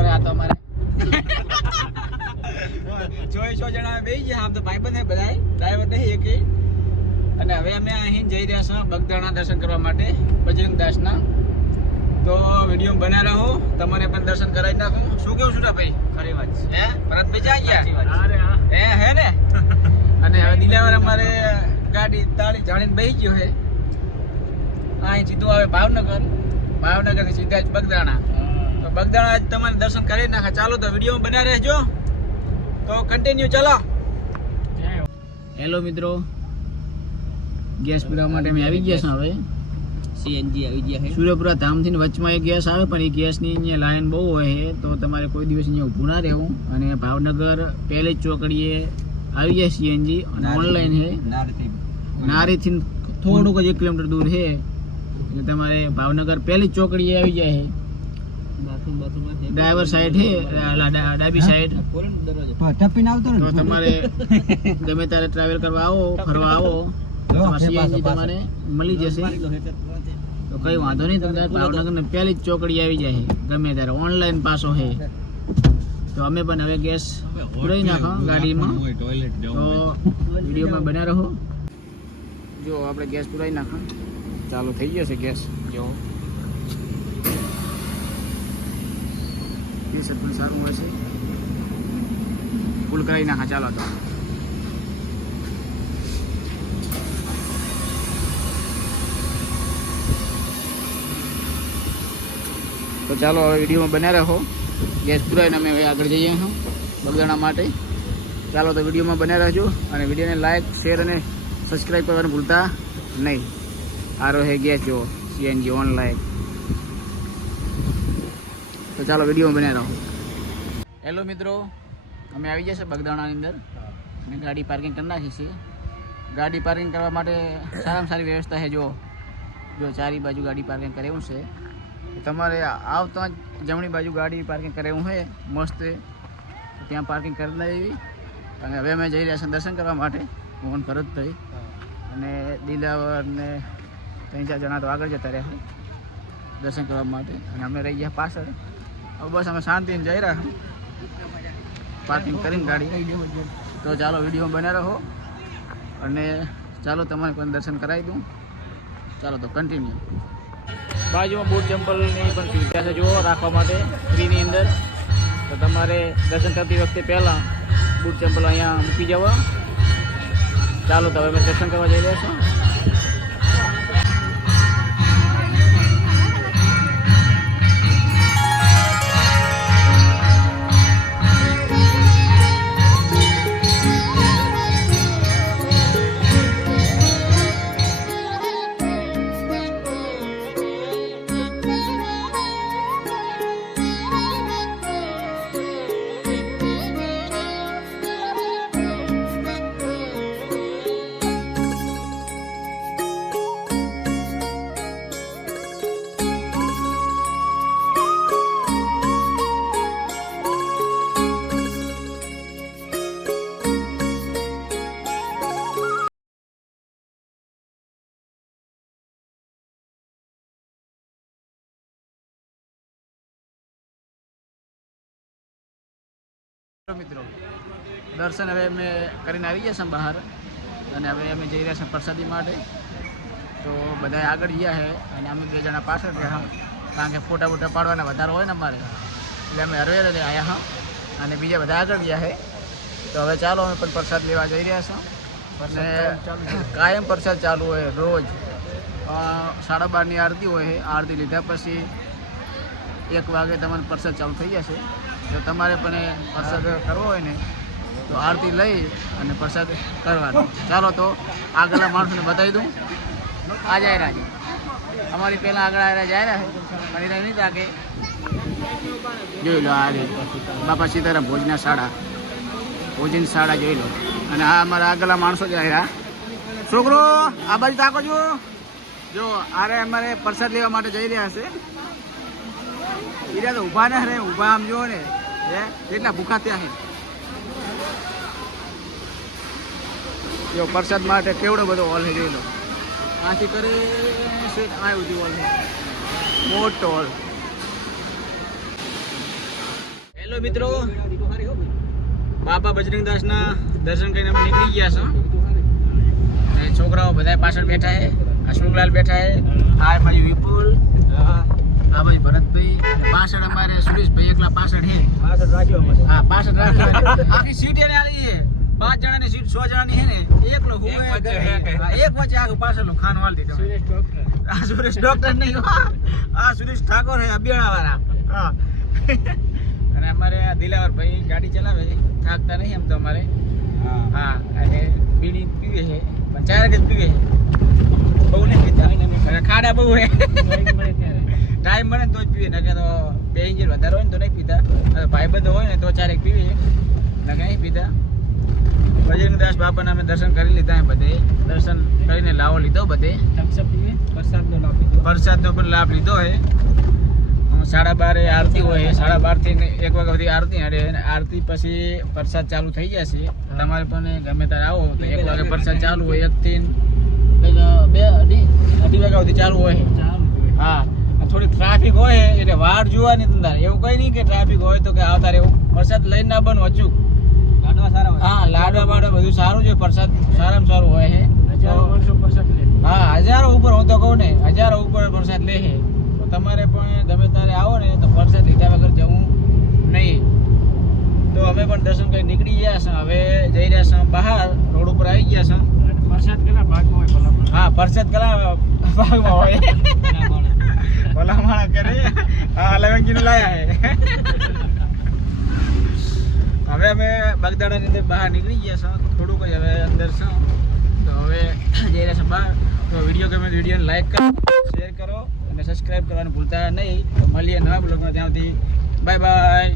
Driver આ તો અમારે 6 જણા બેસી ગયા. આમ તો ભાઈબંધ હે બધા, ડ્રાઈવર નહીં એકે. અને હવે અમે અહીં જઈ રહ્યા છીએ બગદાણા દર્શન કરવા માટે બજરંગ દાસના. તો વિડીયો બના રહો, તમને પણ દર્શન કરાવી નાખું. શું કેવું છું ભાઈ? ખરી વાત છે. હે ભરતભાઈ જા ગયા? અરે હા હે ને. અને હવે દિલાવર અમારે ગાડી તાળી જાણીને બેસી ગયો હે. અહીં સીધું આવે ભાવનગર થી સીધા જ બગદાણા. તો બગદાણા આજ તમારે દર્શન કરી નાખા. ચાલો તો વિડીયોમાં બના રહેજો. તો કન્ટિન્યુ ચાલો. હેલો મિત્રો, ગેસ પીવા માટે અમે આવી ગયા છે. હવે સીએનજી આવી ગયા છે. સૂર્યપુરા ધામથી વચમાં એક ગેસ આવે, પણ એ ગેસની અહીંયા લાઈન બહુ હોય છે. તો તમારે કોઈ દિવસ અહીંયા ઊભું ના રહેવું. અને ભાવનગર પહેલી જ ચોકડીએ આવી જાય સીએનજી. અને ઓનલાઈન છે. નારીથી થોડુંક જ 1 કિલોમીટર દૂર છે. એટલે તમારે ભાવનગર પહેલી જ ચોકડીએ આવી જાય છે. ડ્રાઈવર સાઈડ છે, ડાબી સાઈડ. તો તમારે ગમે ત્યારે ટ્રાવેલ કરવા આવો, ફરવા આવો, સીએનજી તમારે મળી જશે. તો કઈ વાંધો નહીં. તમને ભાવનગર ને પહેલી જ ચોકડી આવી જાય ગમે ત્યારે. ઓનલાઈન પાસો છે. તો અમે પણ હવે ગેસ પુરાઈ નાખો ગાડીમાં. તો વિડીયોમાં બના રહો. જો આપણે ગેસ પુરાઈ નાખો. ચાલુ થઈ જશે ગેસ. જો એ પણ સારું હશે. ફૂલ કરાવી નાખા. ચાલો તો ચાલો હવે વિડીયોમાં બન્યા રહો. ગેસ પુરાઈને અમે હવે આગળ જઈએ છીએ બગદાણા માટે. ચાલો તો વિડીયોમાં બન્યા રહેજો. અને વિડીયોને લાઈક, શેર અને સબસ્ક્રાઈબ કરવાનું ભૂલતા નહીં. આરો હે ગેસ જો સીએનજી ઓનલાઈન. તો ચાલો વિડીયોમાં બન્યા રહો. હેલો મિત્રો, અમે આવી જશે બગદાણાની અંદર અને ગાડી પાર્કિંગ કરી નાખી છે. ગાડી પાર્કિંગ કરવા માટે સારામાં સારી વ્યવસ્થા છે. જો ચારી બાજુ ગાડી પાર્કિંગ કરે એવું છે. તમારે આવતા જમણી બાજુ ગાડી પાર્કિંગ કરે એવું હોય મસ્ત, ત્યાં પાર્કિંગ કરી દેવી. અને હવે અમે જઈ રહ્યા છીએ દર્શન કરવા માટે. મોહન ભરતભાઈ અને દિલાવર ને 3-4 જણા તો આગળ જતા રહ્યા દર્શન કરવા માટે. અને અમે રહી ગયા પાછળ. હવે બસ અમે શાંતિથી જઈ રહ્યા પાર્કિંગ કરીને ગાડી. તો ચાલો વિડીયોમાં બન્યા રહો. અને ચાલો તમારે કોઈ દર્શન કરાવી દઉં. ચાલો તો કન્ટિન્યુ. બાજુમાં બૂટ ચંપલની પણ સુવિધા છે જુઓ રાખવા માટે ફ્રીની અંદર. તો તમારે દર્શન કરતી વખતે પહેલાં બૂટ ચંપલ અહીંયા મૂકી જવા. ચાલો તો હવે અમે દર્શન કરવા જઈ રહ્યા છીએ. મિત્રો દર્શન હવે અમે કરીને આવી ગયા છીએ બહાર. અને હવે અમે જઈ રહ્યા છીએ પ્રસાદી માટે. તો બધા આગળ ગયા છે અને અમે 2 જણા પાછળ રહ્યા. કારણ કે ફોટા બોટા પાડવાના વધારે હોય ને અમારે, એટલે અમે હરવે આવ્યા હા. અને બીજા બધા આગળ ગયા છે. તો હવે ચાલો અમે પણ પ્રસાદ લેવા જઈ રહ્યા છીએ. અને કાયમ પ્રસાદ ચાલુ હોય રોજ. 12:30ની આરતી હોય. આરતી લીધા પછી 1 વાગે તમારે પ્રસાદ ચાલુ થઈ જશે. જો તમારે પણ પ્રસાદ કરવો હોય ને તો આરતી લઈ અને પ્રસાદ કરવાનો. ચાલો તો આગળના માણસોને બતાવી દઉં. આ જાય રાજી અમારી પહેલાં આગળ આવ્યા જાય રહ્યા છે પણ નહીં લાગે. જોઈ લો આ બાપા સીતારામ ભોજન શાળા જોઈ લો. અને આ અમારા આગળના માણસો જાય રહ્યા. છોકરો આ બાજુ તાકો જો આરે અમારે પ્રસાદ લેવા માટે જઈ રહ્યા છે. તો ઊભા ને ઊભા આમ જો ને કેટલા ભૂખા ત્યાં છે. જો પ્રસાદ માટે કેવડો બધો હોલ છે જોઈ લો. આથી કરે આવ્યું હતું હોલ, મોટો હોલ. હેલો મિત્રો, બાબા બજરંગદાસના દર્શન કરીને અમે નીકળી ગયા છો. અને છોકરાઓ બધા પાછળ બેઠા છે. અશોકલાલ બેઠા છે. આ બાજુ વિપુલ, આ બાજુ ભરતભાઈ, પાછળ અમારે સુરેશભાઈ એકલા પાછળ છે. હા, પાછળ રાખ્યો. આખી સીટ એને આલી છે. 5 જણાની સીટ 100 જણાની છે ને, એકલો હું એક વચ્ચે આખું પાછળનું ખાન વાળ દીધો. આ સુરેશ ડોક્ટર નહીં, આ સુરેશ ઠાકોર છે, અબિયાણા વાળા. હા. અને અમારે આ દિલાવર ભાઈ ગાડી ચલાવે છે, થાકતા નહીં એમ તો અમારે. હા, અને બીડી પીવે છે, પણ 4 જ પીવે છે, બહુ નહીં પીતા. અને ખાડા બહુ છે, ટાઈમ મળે ને તો જ પીવે, નકે તો પેસેન્જર વધારે હોય ને તો નહીં પીતા. ભાઈબંધો હોય ને તો 4 પીવે, નકે નહીં પીતા. બજરંગદાસ બાપાના અમે દર્શન કરી લીધા. બધે દર્શન કરીને લાવો લીધો, બધે પ્રસાદનો પણ લાભ લીધો છે. 12:30 આરતી હોય, 12:30 થી 1 વાગ્યા સુધી આરતી હડે. આરતી પછી પ્રસાદ ચાલુ થઈ જશે. તમારે પણ ગમે ત્યારે આવો તો 1 વાગે પ્રસાદ ચાલુ હોય, 1 થી 2 વાગ્યા સુધી ચાલુ હોય. હા, થોડી ટ્રાફિક હોય એટલે વાટ જોવાની અંદર. એવું કઈ નહીં કે ટ્રાફિક હોય તો કે આવતા રહેવું. પ્રસાદ લઈને ના બનવું અચૂક. હા, લાડવા બાડવા બધું સારું છે. પ્રસાદ સારામાં સારું હોય છે. હા, 1000 ઉપર હું તો કહું ને, 1000 ઉપર પ્રસાદ લે છે. તો તમારે પણ ગમે ત્યારે આવો ને તો પ્રસાદ લીધા વગર જવું નહીં. તો અમે પણ દર્શન કરી નીકળી ગયા છે. હવે જઈ રહ્યા છે બહાર, રોડ ઉપર આવી ગયા છે. પ્રસાદ કેટલા ભાગમાં હોય? હા, પ્રસાદ કેટલા ભાગમાં હોય? ભલામણ કરે. હા, લવંગીનું લાયા છે. હવે અમે બગદાણાની અંદર બહાર નીકળી ગયા છો. થોડુંક જ હવે અંદર છે. તો હવે જઈ રહ્યા છે બહાર. તો વિડીયો ગમે તો વિડીયોને લાઈક કરો, શેર કરો અને સબસ્ક્રાઈબ કરવાનું ભૂલતા નહીં. તો મળીએ નવા બ્લોગમાં. ત્યાંથી બાય બાય.